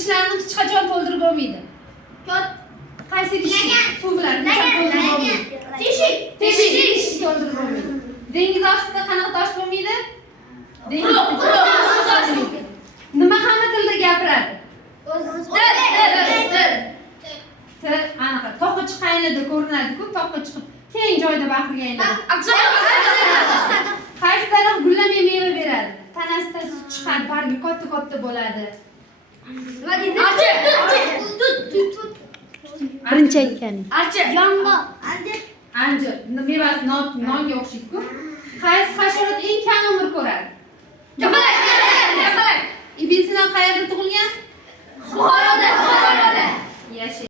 idishlarni hech qachon to'ldirib bo'lmaydi? Qaysi idish? Suv bilan to'ldirib bo'lmaydi. Teshik idish to'ldirib bo'lmaydi. Dengiz ostida qanaqa tosh bo'lmaydi? Quruq. Nima hamma tilda gapiradi? Til anaqa toqqa chiqqanida ko'rinadi-ku, toqqa chiqib keng joyda baqirga aylanadi. Qaysi daraxt gullamay meva beradi? Tanasida sut chiqadi, bargi katta bo'ladi. Birinchi aytgan. Anjir. Mevasi nonga o'xshaydi-ku. Qaysi hasharot eng kam umr ko'radi? Kapalak. Ibisidan qayerda